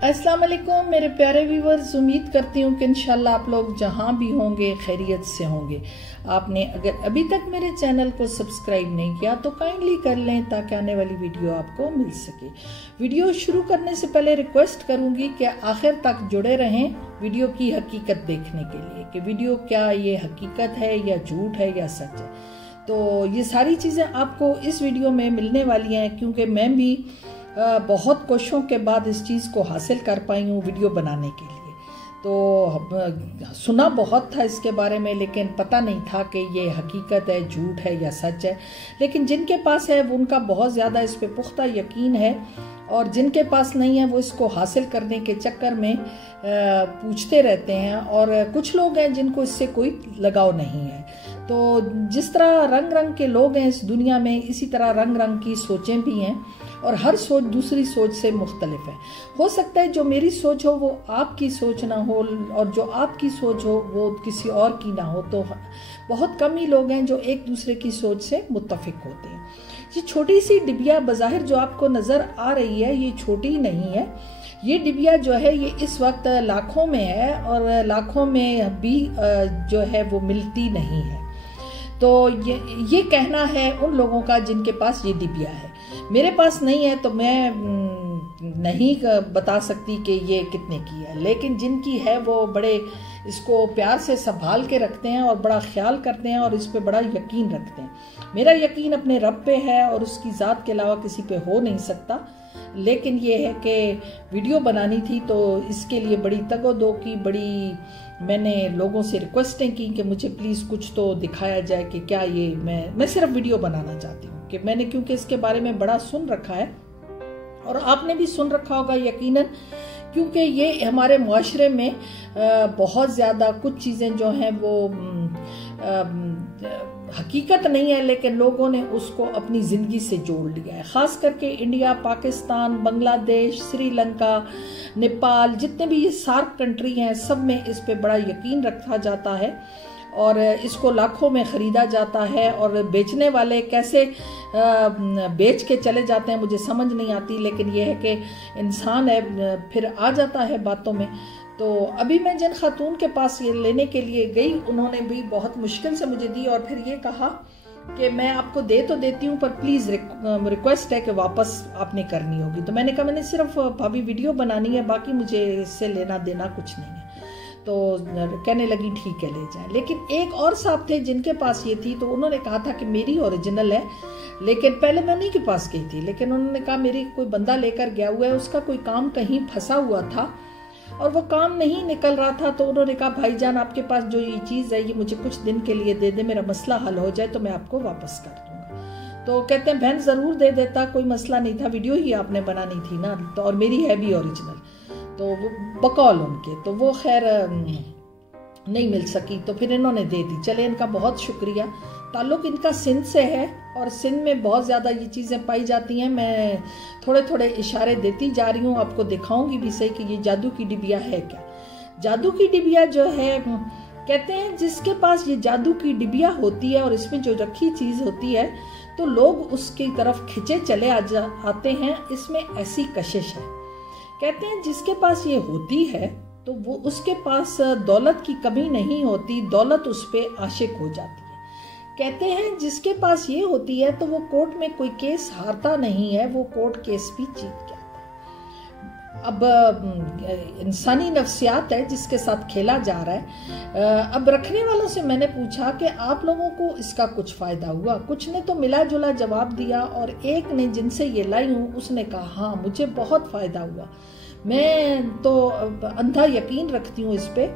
अस्सलाम वालेकुम मेरे प्यारे व्यूवर्स, उम्मीद करती हूँ कि इंशाल्लाह आप लोग जहाँ भी होंगे खैरियत से होंगे। आपने अगर अभी तक मेरे चैनल को सब्सक्राइब नहीं किया तो काइंडली कर लें ताकि आने वाली वीडियो आपको मिल सके। वीडियो शुरू करने से पहले रिक्वेस्ट करूँगी कि आखिर तक जुड़े रहें वीडियो की हकीकत देखने के लिए कि वीडियो क्या ये हकीकत है या झूठ है या सच है। तो ये सारी चीज़ें आपको इस वीडियो में मिलने वाली हैं, क्योंकि मैं भी बहुत कोशिशों के बाद इस चीज़ को हासिल कर पाई हूँ वीडियो बनाने के लिए। तो सुना बहुत था इसके बारे में, लेकिन पता नहीं था कि ये हकीकत है, झूठ है या सच है। लेकिन जिनके पास है वो उनका बहुत ज़्यादा इस पे पुख्ता यकीन है, और जिनके पास नहीं है वो इसको हासिल करने के चक्कर में पूछते रहते हैं। और कुछ लोग हैं जिनको इससे कोई लगाव नहीं है। तो जिस तरह रंग रंग के लोग हैं इस दुनिया में, इसी तरह रंग रंग की सोचें भी हैं, और हर सोच दूसरी सोच से मुख्तलिफ है। हो सकता है जो मेरी सोच हो वो आपकी सोच ना हो, और जो आपकी सोच हो वो किसी और की ना हो। तो बहुत कम ही लोग हैं जो एक दूसरे की सोच से मुत्तफिक होते हैं। ये छोटी सी डिबिया बज़ाहिर जो आपको नज़र आ रही है, ये छोटी नहीं है। ये डिबिया जो है ये इस वक्त लाखों में है, और लाखों में भी जो है वो मिलती नहीं है। तो ये कहना है उन लोगों का जिनके पास ये डिबिया है। मेरे पास नहीं है तो मैं नहीं बता सकती कि ये कितने की है, लेकिन जिनकी है वो बड़े इसको प्यार से संभाल के रखते हैं और बड़ा ख्याल करते हैं और इस पे बड़ा यकीन रखते हैं। मेरा यकीन अपने रब पे है और उसकी ज़ात के अलावा किसी पे हो नहीं सकता। लेकिन ये है कि वीडियो बनानी थी तो इसके लिए बड़ी तगोदो की, बड़ी मैंने लोगों से रिक्वेस्टें की कि मुझे प्लीज़ कुछ तो दिखाया जाए कि क्या ये मैं सिर्फ वीडियो बनाना चाहती हूँ। कि मैंने क्योंकि इसके बारे में बड़ा सुन रखा है और आपने भी सुन रखा होगा यकीनन, क्योंकि ये हमारे मुआशरे में बहुत ज़्यादा कुछ चीज़ें जो हैं वो हकीकत नहीं है, लेकिन लोगों ने उसको अपनी ज़िंदगी से जोड़ लिया है। ख़ास करके इंडिया, पाकिस्तान, बांग्लादेश, श्रीलंका, नेपाल, जितने भी ये सार्क कंट्री हैं, सब में इस पे बड़ा यकीन रखा जाता है और इसको लाखों में ख़रीदा जाता है। और बेचने वाले कैसे बेच के चले जाते हैं मुझे समझ नहीं आती, लेकिन ये है कि इंसान है फिर आ जाता है बातों में। तो अभी मैं जिन खातून के पास ये लेने के लिए गई, उन्होंने भी बहुत मुश्किल से मुझे दी और फिर ये कहा कि मैं आपको दे तो देती हूँ पर प्लीज़ रिक्वेस्ट है कि वापस आपने करनी होगी। तो मैंने कहा मैंने सिर्फ अभी वीडियो बनानी है, बाकी मुझे इससे लेना देना कुछ नहीं है। तो कहने लगी ठीक है ले जाए। लेकिन एक और साहब थे जिनके पास ये थी, तो उन्होंने कहा था कि मेरी ओरिजिनल है, लेकिन पहले मैं उन्हीं के पास गई थी, लेकिन उन्होंने कहा मेरी कोई बंदा लेकर गया हुआ है, उसका कोई काम कहीं फंसा हुआ था और वो काम नहीं निकल रहा था। तो उन्होंने कहा भाईजान आपके पास जो ये चीज़ है ये मुझे कुछ दिन के लिए दे दे, मेरा मसला हल हो जाए तो मैं आपको वापस कर दूंगा। तो कहते हैं बहन ज़रूर दे देता, कोई मसला नहीं था, वीडियो ही आपने बनानी थी ना, तो और मेरी है भी ओरिजिनल। तो वो बकौल उनके, तो वो खैर नहीं मिल सकी, तो फिर इन्होंने दे दी। चले इनका बहुत शुक्रिया। ताल्लुक़ इनका सिंध से है और सिंध में बहुत ज़्यादा ये चीज़ें पाई जाती हैं। मैं थोड़े थोड़े इशारे देती जा रही हूँ, आपको दिखाऊंगी भी सही कि ये जादू की डिबिया है क्या। जादू की डिबिया जो है, कहते हैं जिसके पास ये जादू की डिबिया होती है और इसमें जो रखी चीज़ होती है तो लोग उसकी तरफ खिंचे चले आते हैं। इसमें ऐसी कशिश है। कहते हैं जिसके पास ये होती है तो वो उसके पास दौलत की कमी नहीं होती, दौलत उस पर आशिक हो जाती है। कहते हैं जिसके पास ये होती है तो वो कोर्ट में कोई केस हारता नहीं है, वो कोर्ट केस भी जीत के आता है। अब इंसानी नफ्सियात है जिसके साथ खेला जा रहा है। अब रखने वालों से मैंने पूछा कि आप लोगों को इसका कुछ फ़ायदा हुआ? कुछ ने तो मिला जुला जवाब दिया, और एक ने जिनसे ये लाई हूँ उसने कहा हाँ मुझे बहुत फ़ायदा हुआ। मैं तो अंधा यकीन रखती हूँ इस पे।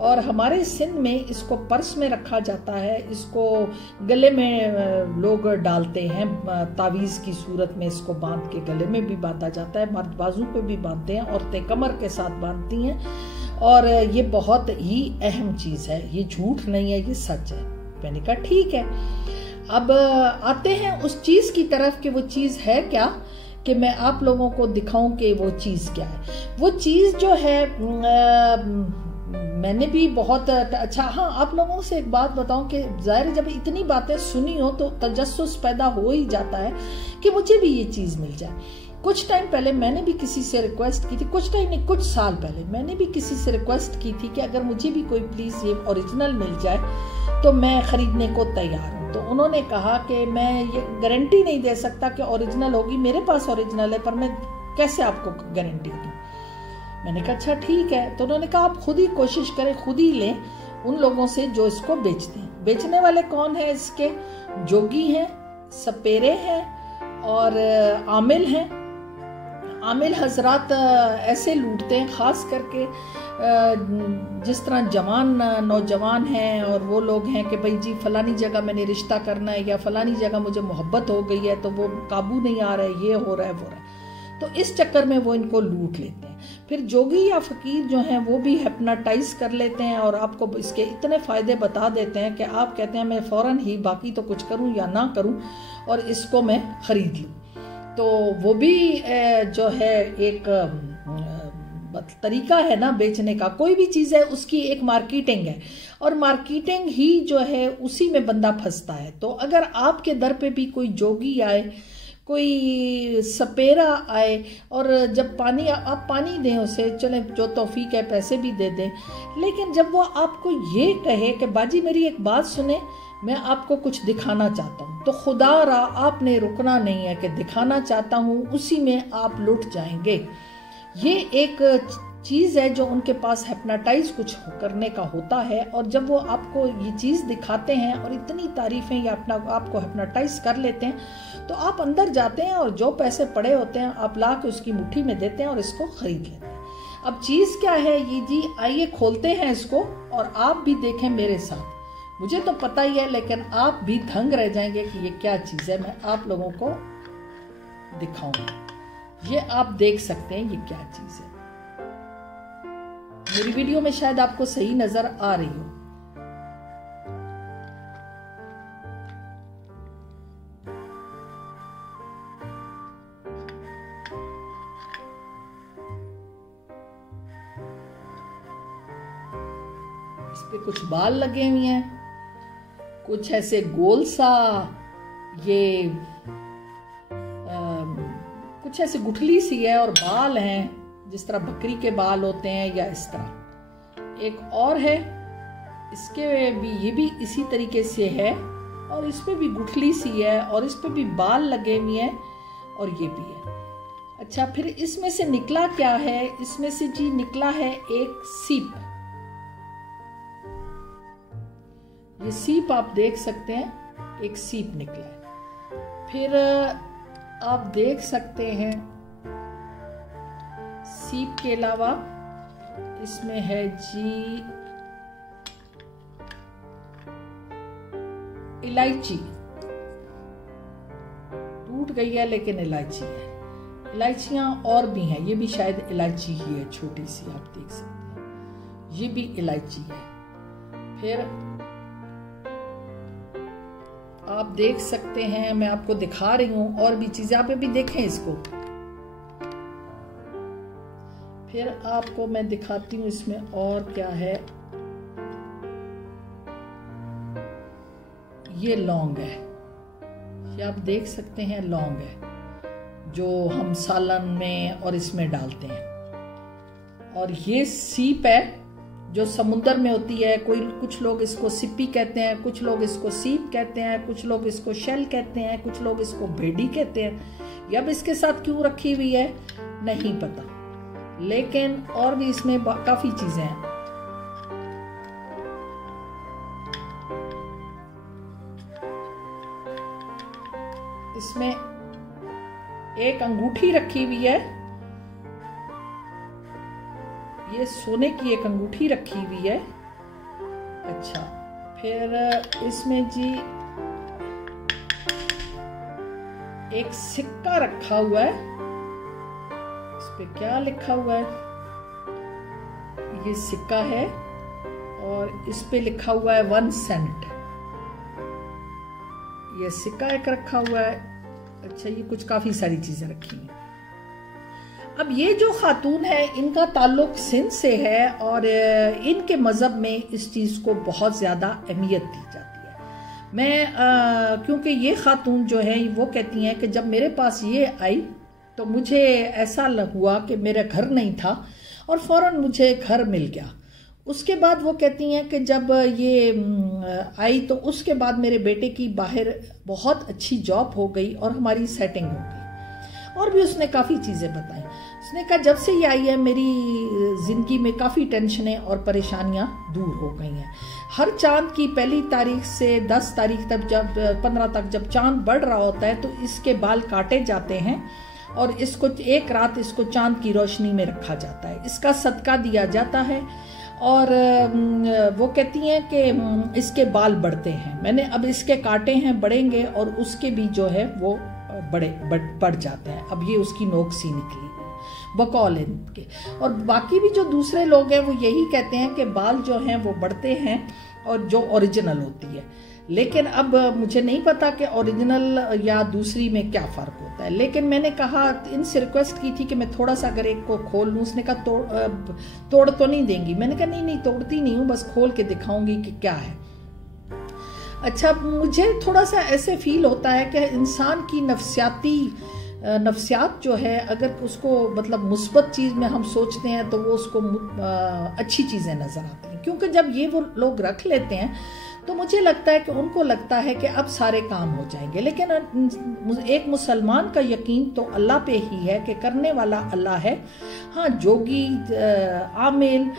और हमारे सिंध में इसको पर्स में रखा जाता है, इसको गले में लोग डालते हैं, तावीज़ की सूरत में इसको बांध के गले में भी बांधा जाता है, मर्द बाजू पे भी बांधते हैं, औरतें कमर के साथ बांधती हैं। और ये बहुत ही अहम चीज़ है, ये झूठ नहीं है, ये सच है। मैंने कहा ठीक है। अब आते हैं उस चीज़ की तरफ कि वो चीज़ है क्या, कि मैं आप लोगों को दिखाऊं कि वो चीज़ क्या है। वो चीज़ जो है मैंने भी बहुत अच्छा, हाँ आप लोगों से एक बात बताऊं कि ज़ाहिर जब इतनी बातें सुनी हो तो तजस्सुस पैदा हो ही जाता है कि मुझे भी ये चीज़ मिल जाए। कुछ टाइम पहले मैंने भी किसी से रिक्वेस्ट की थी, कुछ टाइम नहीं, कुछ साल पहले मैंने भी किसी से रिक्वेस्ट की थी कि अगर मुझे भी कोई प्लीज़ ये ओरिजिनल मिल जाए तो मैं ख़रीदने को तैयार हूँ। तो उन्होंने कहा कि मैं ये गारंटी नहीं दे सकता कि ओरिजिनल होगी, मेरे पास ओरिजिनल है पर मैं कैसे आपको गारंटी दूँ। मैंने कहा अच्छा ठीक है। तो उन्होंने कहा आप खुद ही कोशिश करें, खुद ही लें उन लोगों से जो इसको बेचते हैं। बेचने वाले कौन है इसके? जोगी हैं, सपेरे हैं और आमिल हैं। आमिल हजरात ऐसे लूटते हैं, ख़ास करके जिस तरह जवान नौजवान हैं और वो लोग हैं कि भाई जी फलानी जगह मैंने रिश्ता करना है या फलानी जगह मुझे मोहब्बत हो गई है तो वो काबू नहीं आ रहा है, ये हो रहा है वो रहा है, तो इस चक्कर में वो इनको लूट लेते हैं। फिर जोगी या फ़कीर जो हैं वो भी हिप्नोटाइज कर लेते हैं और आपको इसके इतने फ़ायदे बता देते हैं कि आप कहते हैं मैं फ़ौरन ही बाकी तो कुछ करूं या ना करूं और इसको मैं ख़रीद लूं। तो वो भी जो है एक तरीका है ना बेचने का। कोई भी चीज़ है उसकी एक मार्केटिंग है और मार्केटिंग ही जो है उसी में बंदा फंसता है। तो अगर आपके दर पे भी कोई जोगी आए, कोई सपेरा आए और जब पानी आप पानी दें उसे, चले जो तौफीक है पैसे भी दे दें, लेकिन जब वो आपको ये कहे कि बाजी मेरी एक बात सुने, मैं आपको कुछ दिखाना चाहता हूँ, तो खुदा रा आपने रुकना नहीं है कि दिखाना चाहता हूँ, उसी में आप लुट जाएंगे। ये एक चीज़ है जो उनके पास हिप्नोटाइज कुछ करने का होता है और जब वो आपको ये चीज़ दिखाते हैं और इतनी तारीफ़ें या अपना आपको हिप्नोटाइज कर लेते हैं तो आप अंदर जाते हैं और जो पैसे पड़े होते हैं आप ला के उसकी मुट्ठी में देते हैं और इसको ख़रीद लेते हैं। अब चीज़ क्या है ये जी, आइए खोलते हैं इसको और आप भी देखें मेरे साथ। मुझे तो पता ही है लेकिन आप भी दंग रह जाएंगे कि ये क्या चीज़ है। मैं आप लोगों को दिखाऊंगी, ये आप देख सकते हैं ये क्या चीज़ है। मेरी वीडियो में शायद आपको सही नजर आ रही हो। इस पे कुछ बाल लगे हुए हैं, कुछ ऐसे गोल सा, ये कुछ ऐसे गुठली सी है और बाल हैं जिस तरह बकरी के बाल होते हैं या इस तरह। एक और है, इसके भी ये भी इसी तरीके से है और इस पे भी गुठली सी है और इस पे भी बाल लगे हुए हैं और ये भी है। अच्छा, फिर इसमें से निकला क्या है? इसमें से जी निकला है एक सीप। ये सीप आप देख सकते हैं, एक सीप निकला है। फिर आप देख सकते हैं सीप के अलावा इसमें है जी इलायची। टूट गई है लेकिन इलायची है। इलायचियां और भी हैं, ये भी शायद इलायची ही है, छोटी सी आप देख सकते हैं, ये भी इलायची है। फिर आप देख सकते हैं, मैं आपको दिखा रही हूं और भी चीजें, आप भी देखें इसको। फिर आपको मैं दिखाती हूँ इसमें और क्या है। ये लौंग है, ये आप देख सकते हैं, लौंग है जो हम सालन में और इसमें डालते हैं। और ये सीप है जो समुद्र में होती है। कुछ लोग इसको सिप्पी कहते हैं, कुछ लोग इसको सीप कहते हैं, कुछ लोग इसको शेल कहते हैं, कुछ लोग इसको भेड़ी कहते हैं। अब इसके साथ क्यों रखी हुई है नहीं पता, लेकिन और भी इसमें काफी चीजें हैं। इसमें एक अंगूठी रखी हुई है, ये सोने की एक अंगूठी रखी हुई है। अच्छा, फिर इसमें जी एक सिक्का रखा हुआ है। इस पे क्या लिखा हुआ है? ये सिक्का है और इस पे लिखा हुआ है 1 सेंट। ये सिक्का एक रखा हुआ है। अच्छा, ये कुछ काफी सारी चीजें रखी हैं। अब ये जो खातून है इनका ताल्लुक सिंध से है और इनके मजहब में इस चीज को बहुत ज्यादा अहमियत दी जाती है। मैं क्योंकि ये खातून जो है वो कहती हैं कि जब मेरे पास ये आई तो मुझे ऐसा हुआ कि मेरा घर नहीं था और फौरन मुझे घर मिल गया। उसके बाद वो कहती हैं कि जब ये आई तो उसके बाद मेरे बेटे की बाहर बहुत अच्छी जॉब हो गई और हमारी सेटिंग हो गई। और भी उसने काफ़ी चीज़ें बताई। उसने कहा जब से ये आई है मेरी ज़िंदगी में काफ़ी टेंशनें और परेशानियां दूर हो गई हैं। हर चांद की पहली तारीख से 10 तारीख तक, जब 15 तक जब चांद बढ़ रहा होता है तो इसके बाल काटे जाते हैं और इसको एक रात इसको चांद की रोशनी में रखा जाता है, इसका सदका दिया जाता है। और वो कहती हैं कि इसके बाल बढ़ते हैं। मैंने अब इसके काटे हैं, बढ़ेंगे और उसके भी जो है वो बढ़ जाते हैं। अब ये उसकी नोक सी निकली बकौल इनके। और बाकी भी जो दूसरे लोग हैं वो यही कहते हैं कि बाल जो हैं वो बढ़ते हैं और जो ओरिजिनल होती है। लेकिन अब मुझे नहीं पता कि ओरिजिनल या दूसरी में क्या फ़र्क होता है। लेकिन मैंने कहा, इनसे रिक्वेस्ट की थी कि मैं थोड़ा सा अगर एक को खोल लूँ। उसने कहा तोड़ तो नहीं देंगी। मैंने कहा नहीं तोड़ती नहीं हूँ, बस खोल के दिखाऊंगी कि क्या है। अच्छा, मुझे थोड़ा सा ऐसे फील होता है कि इंसान की नफ्सियात जो है, अगर उसको मतलब मुस्बत चीज़ में हम सोचते हैं तो वो उसको अच्छी चीज़ें नज़र आती हैं। क्योंकि जब ये वो लोग रख लेते हैं तो मुझे लगता है कि उनको लगता है कि अब सारे काम हो जाएंगे। लेकिन एक मुसलमान का यकीन तो अल्लाह पे ही है कि करने वाला अल्लाह है। हाँ, जोगी, आमिल,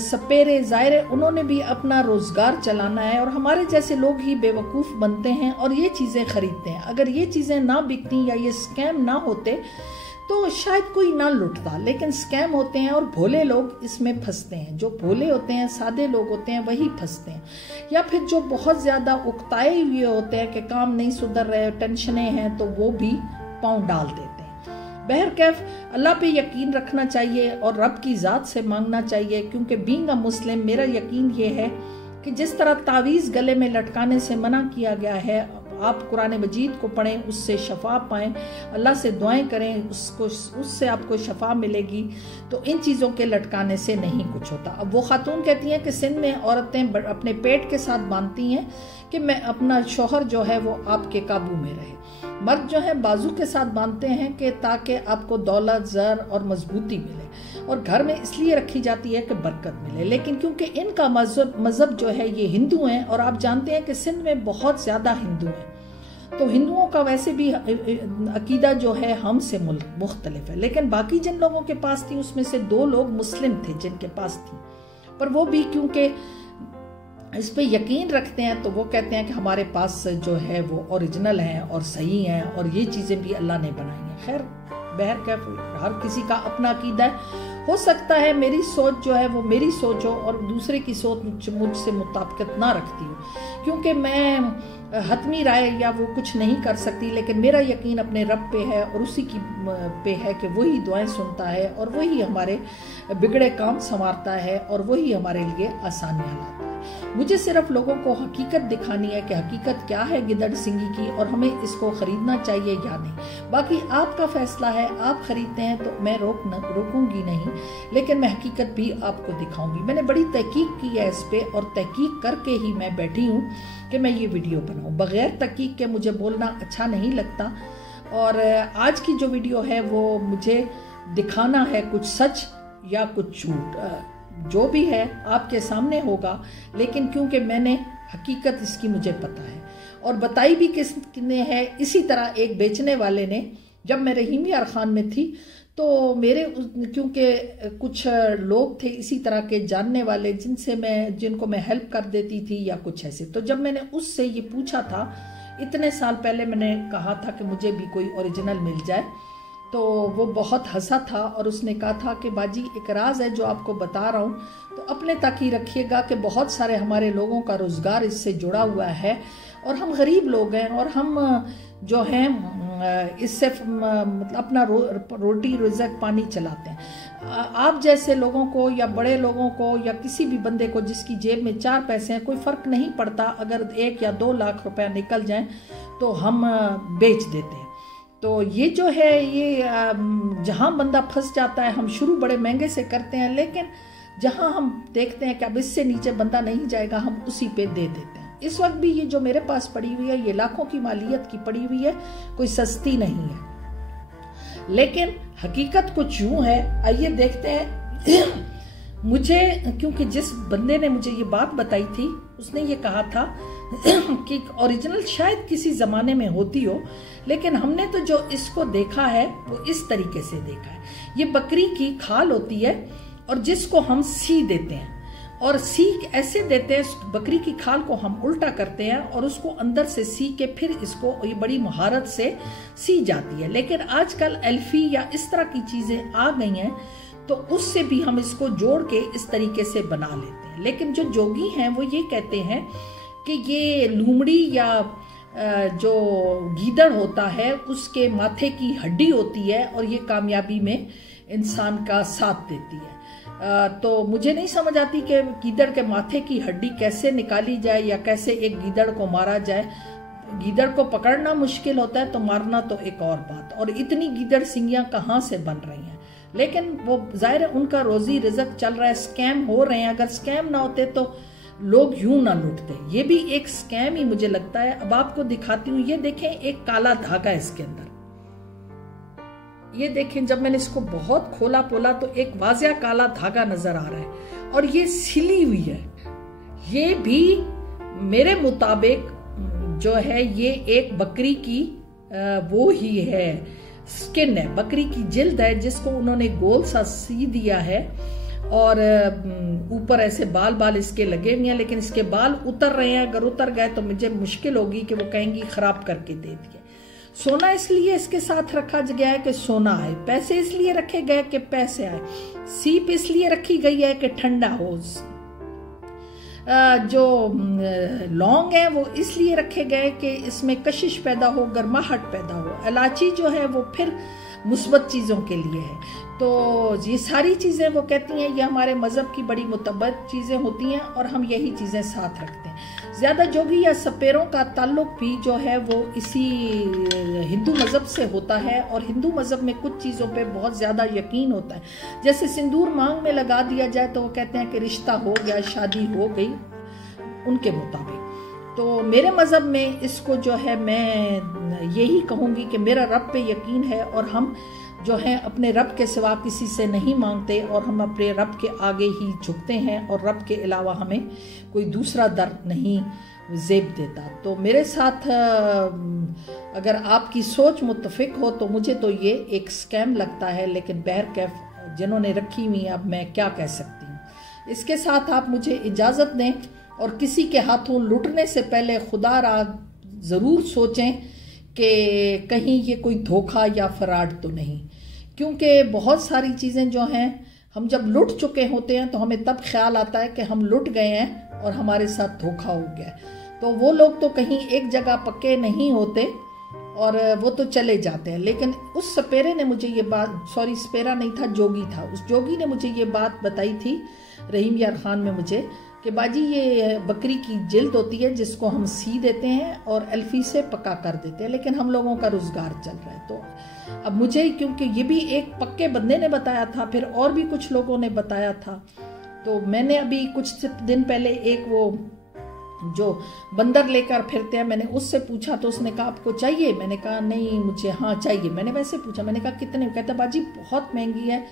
सपेरे, ज़ायरे, उन्होंने भी अपना रोज़गार चलाना है और हमारे जैसे लोग ही बेवकूफ़ बनते हैं और ये चीज़ें ख़रीदते हैं। अगर ये चीज़ें ना बिकती या ये स्कैम ना होते तो शायद कोई ना लुटता। लेकिन स्कैम होते हैं और भोले लोग इसमें फंसते हैं। जो भोले होते हैं, सादे लोग होते हैं, वही फंसते हैं। या फिर जो बहुत ज़्यादा उकताए हुए होते हैं कि काम नहीं सुधर रहे, टेंशनें हैं, तो वो भी पाँव डाल देते हैं। बहरकैफ अल्लाह पे यकीन रखना चाहिए और रब की ज़ात से मांगना चाहिए। क्योंकि बीइंग अ मुस्लिम मेरा यकीन ये है कि जिस तरह तावीज़ गले में लटकाने से मना किया गया है, आप कुरान मजीद को पढ़ें, उससे शफा पाएँ, अल्लाह से दुआएं करें, उससे आपको शफा मिलेगी। तो इन चीज़ों के लटकाने से नहीं कुछ होता। अब वो खातून कहती हैं कि सिंध में औरतें अपने पेट के साथ बांधती हैं कि मैं अपना शौहर जो है वो आपके काबू में रहे। मर्द जो है बाजू के साथ बांधते हैं कि ताकि आपको दौलत, ज़र और मजबूती मिले। और घर में इसलिए रखी जाती है कि बरकत मिले। लेकिन क्योंकि इनका मज़हब जो है ये हिंदू हैं और आप जानते हैं कि सिंध में बहुत ज़्यादा हिंदू हैं, तो हिंदुओं का वैसे भी अकीदा जो है हमसे मुख्तलिफ है। लेकिन बाकी जिन लोगों के पास थी उसमें से 2 लोग मुस्लिम थे जिनके पास थी, पर वो भी क्योंकि इस पे यकीन रखते हैं तो वो कहते हैं कि हमारे पास जो है वो ओरिजिनल हैं और सही हैं और ये चीज़ें भी अल्लाह ने बनाई हैं। खैर, बहरकैफ हर किसी का अपना अकीदा है। हो सकता है मेरी सोच जो है वो मेरी सोच हो और दूसरे की सोच मुझसे मुताबिकत ना रखती हो, क्योंकि मैं हतमी राय या वो कुछ नहीं कर सकती। लेकिन मेरा यकीन अपने रब पे है और उसी की पे है कि वही दुआएं सुनता है और वही हमारे बिगड़े काम संवारता है और वही हमारे लिए आसानियाँ लाता है। मुझे सिर्फ लोगों को हकीकत दिखानी है कि हकीकत क्या है गिदड़ सिंगी की और हमें इसको खरीदना चाहिए या नहीं। बाकी आपका फैसला है, आप खरीदते हैं तो मैं रोकूंगी नहीं, लेकिन मैं हकीकत भी आपको दिखाऊंगी। मैंने बड़ी तहकीक की है इस पे और तहकीक करके ही मैं बैठी हूँ कि मैं ये वीडियो बनाऊँ। बगैर तहकीक के मुझे बोलना अच्छा नहीं लगता। और आज की जो वीडियो है वो मुझे दिखाना है कुछ सच या कुछ झूठ, जो भी है आपके सामने होगा। लेकिन क्योंकि मैंने हकीकत इसकी मुझे पता है और बताई भी किसने है, इसी तरह एक बेचने वाले ने, जब मैं रहीमी यार खान में थी तो मेरे क्योंकि कुछ लोग थे इसी तरह के जानने वाले जिनको मैं हेल्प कर देती थी या कुछ ऐसे, तो जब मैंने उससे ये पूछा था इतने साल पहले, मैंने कहा था कि मुझे भी कोई ओरिजिनल मिल जाए, तो वो बहुत हंसा था और उसने कहा था कि बाजी एक राज है जो आपको बता रहा हूँ, तो अपने तक ही रखिएगा कि बहुत सारे हमारे लोगों का रोज़गार इससे जुड़ा हुआ है और हम गरीब लोग हैं और हम जो हैं इससे मतलब अपना रोटी रिज़्क पानी चलाते हैं। आप जैसे लोगों को या बड़े लोगों को या किसी भी बंदे को जिसकी जेब में 4 पैसे हैं, कोई फ़र्क नहीं पड़ता अगर 1 या 2 लाख रुपया निकल जाए तो हम बेच देते हैं। तो ये जो है ये जहाँ बंदा फंस जाता है, हम शुरू बड़े महंगे से करते हैं, लेकिन जहाँ हम देखते हैं कि अब इससे नीचे बंदा नहीं जाएगा, हम उसी पे दे देते हैं। इस वक्त भी ये जो मेरे पास पड़ी हुई है ये लाखों की मालियत की पड़ी हुई है, कोई सस्ती नहीं है। लेकिन हकीकत कुछ यूं है, आइए देखते हैं। मुझे, क्योंकि जिस बंदे ने मुझे ये बात बताई थी उसने ये कहा था कि ओरिजिनल शायद किसी जमाने में होती हो, लेकिन हमने तो जो इसको देखा है वो इस तरीके से देखा है। ये बकरी की खाल होती है और जिसको हम सी देते हैं, और सी ऐसे देते हैं, बकरी की खाल को हम उल्टा करते हैं और उसको अंदर से सी के फिर इसको ये बड़ी महारत से सी जाती है। लेकिन आजकल एल्फी या इस तरह की चीजें आ गई हैं, तो उससे भी हम इसको जोड़ के इस तरीके से बना लेते हैं। लेकिन जो जोगी हैं वो ये कहते हैं कि ये लूमड़ी या जो गीदड़ होता है उसके माथे की हड्डी होती है और ये कामयाबी में इंसान का साथ देती है। तो मुझे नहीं समझ आती कि गीदड़ के माथे की हड्डी कैसे निकाली जाए या कैसे एक गीदड़ को मारा जाए। गीदड़ को पकड़ना मुश्किल होता है तो मारना तो एक और बात, और इतनी गीदड़ सिंगियां कहाँ से बन रही हैं। लेकिन वो जाहिर है उनका रोजी रिजक चल रहा है, स्कैम हो रहे हैं। अगर स्कैम ना होते तो लोग यूं ना लुटते। ये भी एक स्कैम ही मुझे लगता है। अब आपको दिखाती हूँ, ये देखें एक काला धागा इसके अंदर, ये देखें। जब मैंने इसको बहुत खोला पोला तो एक वाजिया काला धागा नजर आ रहा है और ये सिली हुई है। ये भी मेरे मुताबिक जो है ये एक बकरी की वो ही है, स्किन है, बकरी की जिल्द है जिसको उन्होंने गोल सा सी दिया है और ऊपर ऐसे बाल बाल इसके लगे हुए हैं, लेकिन इसके बाल उतर रहे हैं। अगर उतर गए तो मुझे मुश्किल होगी कि वो कहेंगी खराब करके दे दिए। सोना इसलिए इसके साथ रखा गया है कि सोना आए, पैसे इसलिए रखे गए कि पैसे आए, सीप इसलिए रखी गई है कि ठंडा हो, जो लौंग है वो इसलिए रखे गए कि इसमें कशिश पैदा हो, गर्माहट पैदा हो, इलायची जो है वो फिर मुस्बत चीज़ों के लिए है। तो ये सारी चीज़ें वो कहती हैं ये हमारे मज़हब की बड़ी मुतबर चीज़ें होती हैं और हम यही चीज़ें साथ रखते हैं। ज़्यादा जोगी या सपेरों का ताल्लुक भी जो है वो इसी हिंदू मज़हब से होता है, और हिंदू मज़हब में कुछ चीज़ों पे बहुत ज़्यादा यकीन होता है। जैसे सिंदूर मांग में लगा दिया जाए तो वो कहते हैं कि रिश्ता हो गया, शादी हो गई उनके मुताबिक। तो मेरे मज़हब में इसको जो है मैं यही कहूँगी कि मेरा रब पे यकीन है और हम जो है अपने रब के सिवा किसी से नहीं मांगते और हम अपने रब के आगे ही झुकते हैं और रब के अलावा हमें कोई दूसरा दर नहीं ज़ेब देता। तो मेरे साथ अगर आपकी सोच मुत्तफिक हो तो मुझे तो ये एक स्कैम लगता है, लेकिन बहरकैफ जिन्होंने रखी हुई अब मैं क्या कह सकती हूँ। इसके साथ आप मुझे इजाज़त दें और किसी के हाथों लुटने से पहले खुदा रा ज़रूर सोचें कि कहीं ये कोई धोखा या फ्रॉड तो नहीं, क्योंकि बहुत सारी चीज़ें जो हैं हम जब लुट चुके होते हैं तो हमें तब ख्याल आता है कि हम लुट गए हैं और हमारे साथ धोखा हो गया। तो वो लोग तो कहीं एक जगह पक्के नहीं होते और वो तो चले जाते हैं। लेकिन उस सपेरे ने मुझे ये बात, सॉरी सपेरा नहीं था, जोगी था, उस जोगी ने मुझे ये बात बताई थी रहीम यार खान में मुझे कि बाजी ये बकरी की जिल्द होती है जिसको हम सी देते हैं और एल्फी से पका कर देते हैं, लेकिन हम लोगों का रोजगार चल रहा है। तो अब मुझे, क्योंकि ये भी एक पक्के बंदे ने बताया था, फिर और भी कुछ लोगों ने बताया था, तो मैंने अभी कुछ दिन पहले एक वो जो बंदर लेकर फिरते हैं, मैंने उससे पूछा तो उसने कहा आपको चाहिए? मैंने कहा नहीं मुझे हाँ चाहिए। मैंने वैसे पूछा, मैंने कहा कितने? कहता बाजी बहुत महंगी है,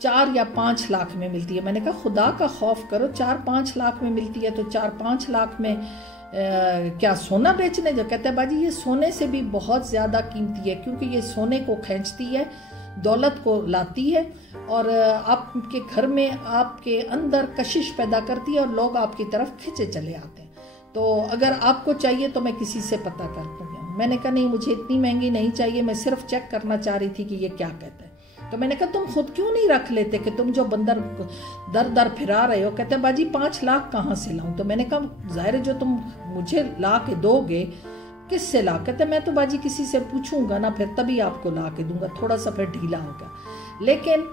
4 या 5 लाख में मिलती है। मैंने कहा खुदा का खौफ करो, 4-5 लाख में मिलती है तो 4-5 लाख में क्या सोना बेचने? जो कहते हैं बाजी ये सोने से भी बहुत ज़्यादा कीमती है, क्योंकि ये सोने को खींचती है, दौलत को लाती है और आपके घर में आपके अंदर कशिश पैदा करती है और लोग आपकी तरफ खिंचे चले आते हैं। तो अगर आपको चाहिए तो मैं किसी से पता कर दूँगी। मैंने कहा नहीं मुझे इतनी महंगी नहीं चाहिए, मैं सिर्फ चेक करना चाह रही थी कि ये क्या कहता है। तो मैंने कहा तुम खुद क्यों नहीं रख लेते कि तुम जो बंदर दर दर फिरा रहे हो? कहते हैं बाजी 5 लाख कहाँ से लाऊं? तो मैंने कहा जाहिर है जो तुम मुझे ला के दोगे किससे ला? कहते मैं तो बाजी किसी से पूछूंगा ना, फिर तभी आपको ला के दूंगा। थोड़ा सा फिर ढीला हो गया, लेकिन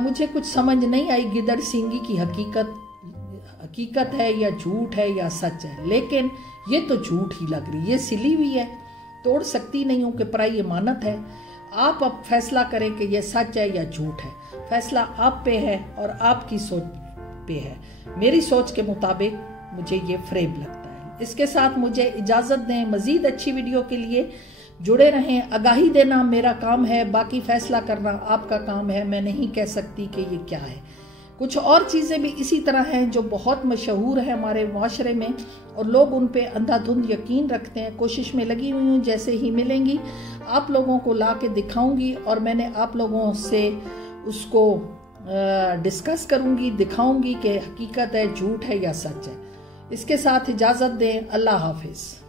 मुझे कुछ समझ नहीं आई गिदड़ सिंगी की हकीकत है या झूठ है या सच है। लेकिन ये तो झूठ ही लग रही, ये सिली हुई है, तोड़ सकती नहीं हूँ कि पराई अमानत है। आप अब फैसला करें कि ये सच है या झूठ है, फैसला आप पे है और आपकी सोच पे है। मेरी सोच के मुताबिक मुझे ये फ्रेब लगता है। इसके साथ मुझे इजाज़त दें। मज़ीद अच्छी वीडियो के लिए जुड़े रहें। आगाही देना मेरा काम है, बाकी फैसला करना आपका काम है। मैं नहीं कह सकती कि ये क्या है। कुछ और चीज़ें भी इसी तरह हैं जो बहुत मशहूर है हमारे माशरे में और लोग उन पे अंधाधुंध यकीन रखते हैं। कोशिश में लगी हुई हूँ, जैसे ही मिलेंगी आप लोगों को ला के दिखाऊंगी और मैंने आप लोगों से उसको डिस्कस करूंगी, दिखाऊंगी कि हकीकत है, झूठ है या सच है। इसके साथ इजाज़त दें। अल्लाह हाफिज़।